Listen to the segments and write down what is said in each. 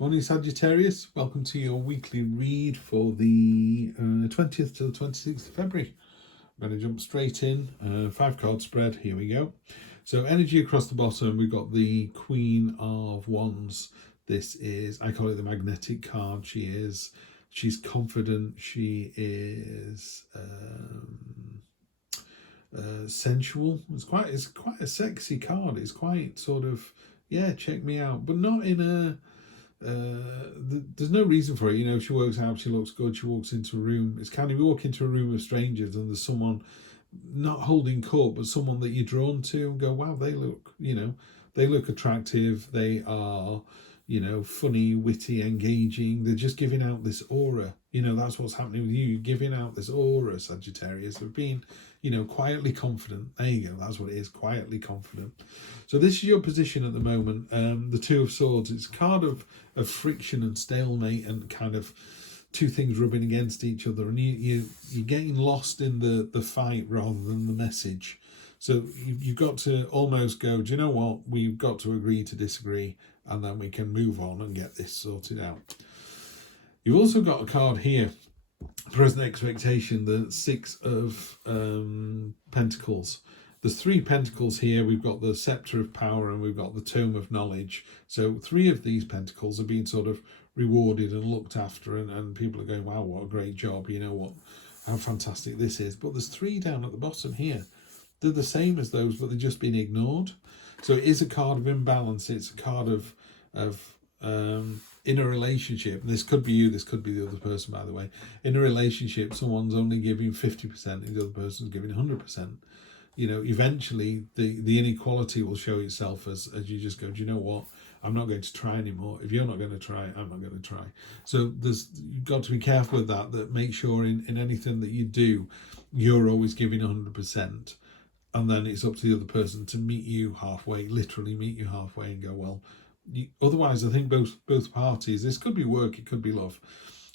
Morning Sagittarius, welcome to your weekly read for the 20th to the 26th of February. I'm going to jump straight in, 5 card spread, here we go. So energy across the bottom, we've got the Queen of Wands. This is, I call it the magnetic card. She's confident, she is sensual. It's quite a sexy card. It's quite sort of, yeah, check me out, but not in a there's no reason for it. You know, she works out, she looks good, she walks into a room. It's kind of, you walk into a room of strangers and there's someone not holding court, but someone that you're drawn to and go, wow, they look, you know, they look attractive, they are, you know, funny, witty, engaging. They're just giving out this aura. You know, that's what's happening with you. You're giving out this aura, Sagittarius, of being, you know, quietly confident. There you go. That's what it is, quietly confident. So this is your position at the moment. The Two of Swords. It's a card of friction and stalemate and kind of two things rubbing against each other, and you're getting lost in the fight rather than the message. So you've got to almost go, do you know what? We've got to agree to disagree, and then we can move on and get this sorted out. You've also got a card here, present expectation, the Six of Pentacles. There's 3 pentacles here. We've got the Scepter of Power and we've got the Tome of Knowledge. So 3 of these pentacles are being sort of rewarded and looked after, and people are going, wow, what a great job, you know what, how fantastic this is. But there's 3 down at the bottom here. They're the same as those, but they've just been ignored. So it is a card of imbalance. It's a card of in a relationship. This could be you, this could be the other person, by the way. In a relationship, someone's only giving 50% and the other person's giving 100%. You know, eventually the inequality will show itself as you just go, do you know what? I'm not going to try anymore. If you're not going to try, I'm not going to try. So you've got to be careful with that make sure in anything that you do, you're always giving 100%. And then it's up to the other person to meet you halfway, literally meet you halfway and go, well, otherwise I think both parties, this could be work, it could be love,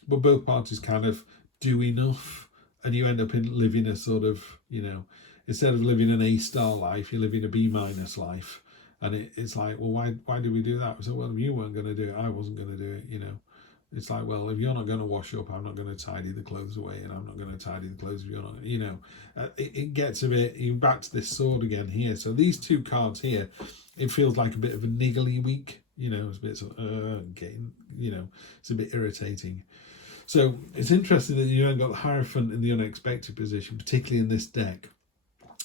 but both parties kind of do enough, and you end up living a sort of, you know, instead of living an A-star life, you're living a B- life. And it's like, well, why did we do that? So, well, if you weren't going to do it, I wasn't going to do it, you know. It's like, well, if you're not going to wash up, I'm not going to tidy the clothes away, and I'm not going to tidy the clothes if you're not, you know. It gets a bit, you're back to this sword again here. So these 2 cards here, it feels like a bit of a niggly week, you know. It's a bit sort of, getting, you know, it's a bit irritating. So it's interesting that you haven't got the Hierophant in the unexpected position, particularly in this deck.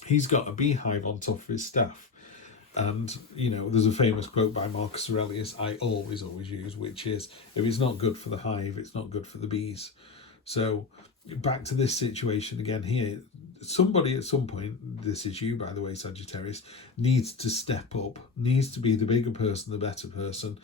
He's got a beehive on top of his staff. And, you know, there's a famous quote by Marcus Aurelius I always use, which is, if it's not good for the hive, it's not good for the bees. So back to this situation again here. Somebody at some point, this is you, by the way, Sagittarius, needs to step up, needs to be the bigger person, the better person.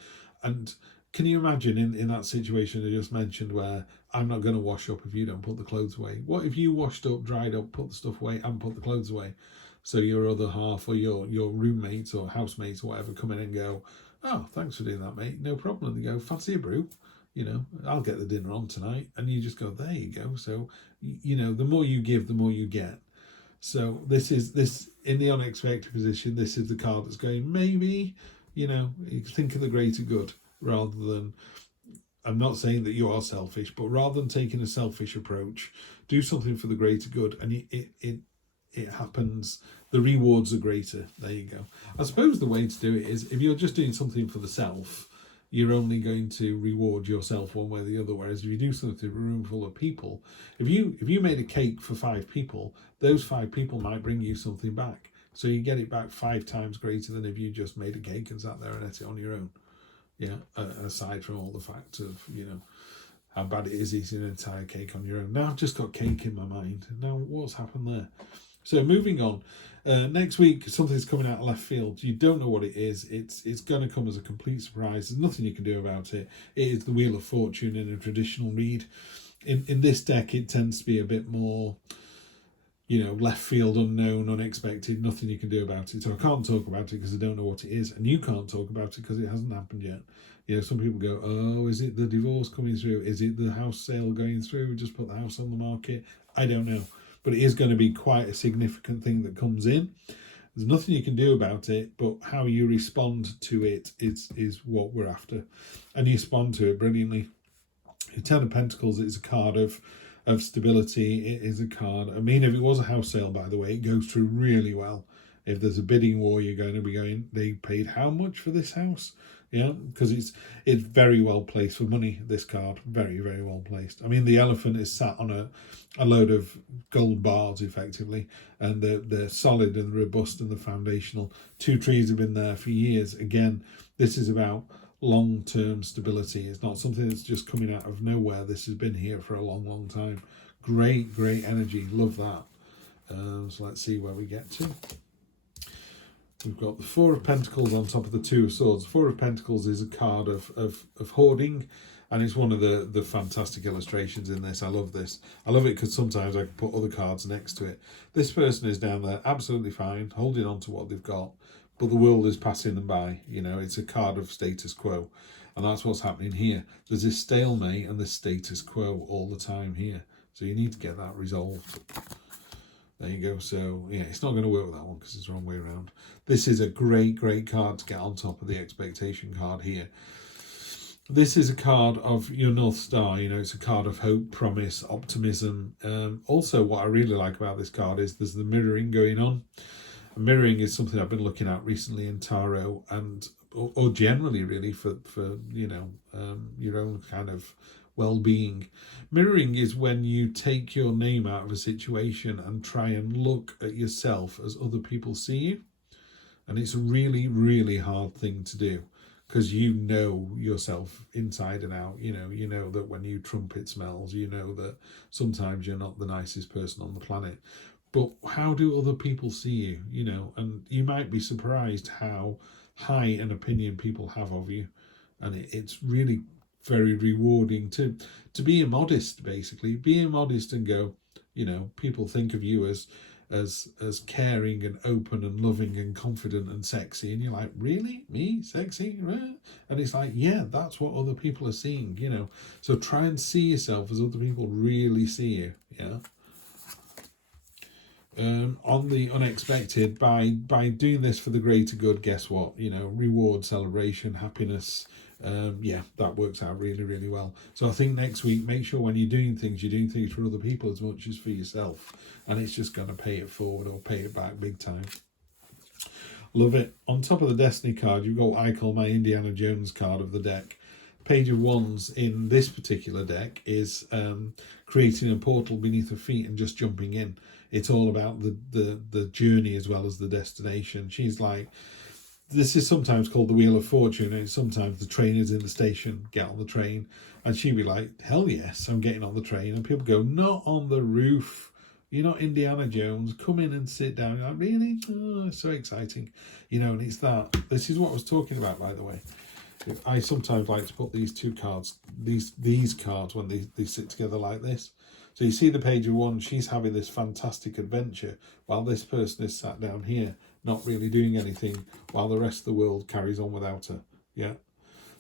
And can you imagine in that situation I just mentioned, where I'm not going to wash up if you don't put the clothes away? What if you washed up, dried up, put the stuff away and put the clothes away? So your other half, or your roommates or housemates or whatever, come in and go, oh, thanks for doing that, mate, no problem. And they go, fancy a brew? You know, I'll get the dinner on tonight. And you just go, there you go. So, you know, the more you give, the more you get. So this in the unexpected position, this is the card that's going, maybe, you know, you think of the greater good rather than, I'm not saying that you are selfish, but rather than taking a selfish approach, do something for the greater good. And it happens, the rewards are greater. There you go. I suppose the way to do it is, if you're just doing something for the self, you're only going to reward yourself one way or the other. Whereas if you do something for a room full of people, if you made a cake for 5 people, those 5 people might bring you something back. So you get it back 5 times greater than if you just made a cake and sat there and ate it on your own. Yeah, aside from all the fact of, you know, how bad it is eating an entire cake on your own. Now I've just got cake in my mind. Now what's happened there? So moving on, next week something's coming out of left field. You don't know what it is. It's going to come as a complete surprise. There's nothing you can do about it. It is the Wheel of Fortune in a traditional read. In this deck, it tends to be a bit more, you know, left field, unknown, unexpected, nothing you can do about it. So I can't talk about it because I don't know what it is, and you can't talk about it because it hasn't happened yet. You know, some people go, oh, is it the divorce coming through? Is it the house sale going through? We just put the house on the market. I don't know. But it is going to be quite a significant thing that comes in. There's nothing you can do about it, but how you respond to it is what we're after. And you respond to it brilliantly. Your Ten of Pentacles is a card of stability. It is a card. I mean, if it was a house sale, by the way, it goes through really well. If there's a bidding war, you're going to be going, they paid how much for this house? Yeah, because it's very well placed for money, this card. Very, very well placed. I mean, the elephant is sat on a load of gold bars, effectively, and they're solid and robust and they're foundational. 2 trees have been there for years. Again, this is about long-term stability. It's not something that's just coming out of nowhere. This has been here for a long, long time. Great, great energy. Love that. So let's see where we get to. We've got the Four of Pentacles on top of the Two of Swords. The Four of Pentacles is a card of hoarding, and it's one of the fantastic illustrations in this. I love this. I love it because sometimes I can put other cards next to it. This person is down there absolutely fine, holding on to what they've got, but the world is passing them by. You know, it's a card of status quo, and that's what's happening here. There's this stalemate and this status quo all the time here, so you need to get that resolved. There you go. So, yeah, it's not going to work with that one because it's the wrong way around. This is a great, great card to get on top of the expectation card here. This is a card of your North Star. You know, it's a card of hope, promise, optimism. Also, what I really like about this card is there's the mirroring going on. Mirroring is something I've been looking at recently in tarot and or generally really for you know, your own kind of well-being. Mirroring is when you take your name out of a situation and try and look at yourself as other people see you. And it's a really, really hard thing to do because you know yourself inside and out. You know that when you trumpet smells, you know that sometimes you're not the nicest person on the planet. But how do other people see you? You know, and you might be surprised how high an opinion people have of you. And it's really very rewarding to be immodest, basically. Be immodest and go, you know, people think of you as caring and open and loving and confident and sexy, and you're like, really? Me? Sexy? And it's like, yeah, that's what other people are seeing, you know. So try and see yourself as other people really see you, yeah. On the unexpected, by doing this for the greater good, guess what? You know, reward, celebration, happiness. Yeah, that works out really, really well. So I think next week, make sure when you're doing things for other people as much as for yourself, and it's just going to pay it forward or pay it back big time. Love it. On top of the Destiny card, you've got what I call my Indiana Jones card of the deck. Page of Wands in this particular deck is creating a portal beneath her feet and just jumping in. It's all about the journey as well as the destination. She's like, this is sometimes called the Wheel of Fortune, and sometimes the train is in the station, get on the train. And she'd be like, hell yes, I'm getting on the train. And people go, not on the roof. You're not Indiana Jones. Come in and sit down. You're like, really? Oh, so exciting. You know, and it's that. This is what I was talking about, by the way. I sometimes like to put these two cards, these cards, when they sit together like this. So you see the Page of Wands, she's having this fantastic adventure while this person is sat down here, not really doing anything, while the rest of the world carries on without her. Yeah.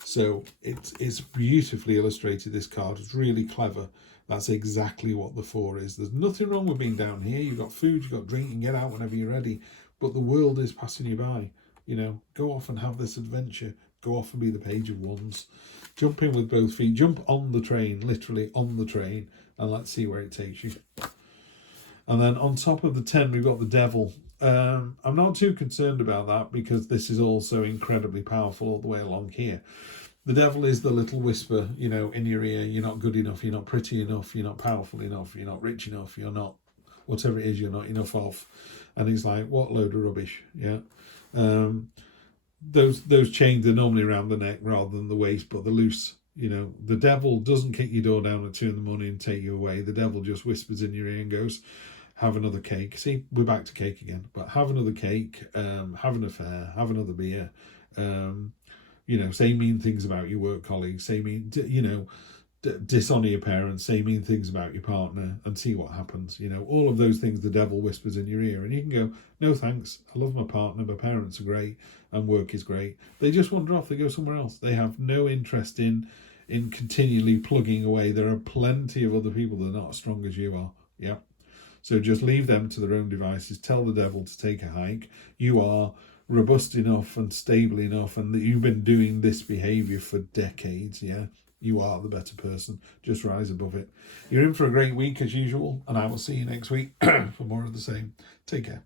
So it's beautifully illustrated, this card. It's really clever. That's exactly what the Four is. There's nothing wrong with being down here. You've got food, you've got drink, you can get out whenever you're ready. But the world is passing you by. You know, go off and have this adventure. Go off and be the Page of Wands. Jump in with both feet. Jump on the train, literally on the train. And let's see where it takes you. And then on top of the 10, we've got the Devil. I'm not too concerned about that because this is also incredibly powerful all the way along here. The Devil is the little whisper, you know, in your ear. You're not good enough. You're not pretty enough. You're not powerful enough. You're not rich enough. You're not whatever it is you're not enough of. And he's like, what load of rubbish. Yeah. Those chains are normally around the neck rather than the waist, but they're loose. You know, the devil doesn't kick your door down at 2 a.m. and take you away. The devil just whispers in your ear and goes, have another cake. See, we're back to cake again. But have another cake, have an affair, have another beer. You know, say mean things about your work colleagues. Say mean, you know, dishonour your parents. Say mean things about your partner and see what happens. You know, all of those things the devil whispers in your ear. And you can go, no thanks, I love my partner, my parents are great, and work is great. They just wander off, they go somewhere else. They have no interest in continually plugging away. There are plenty of other people that are not as strong as you are. Yeah. So just leave them to their own devices. Tell the devil to take a hike. You are robust enough and stable enough, and that you've been doing this behavior for decades. Yeah, you are the better person. Just rise above it. You're in for a great week as usual, and I will see you next week for more of the same. Take care.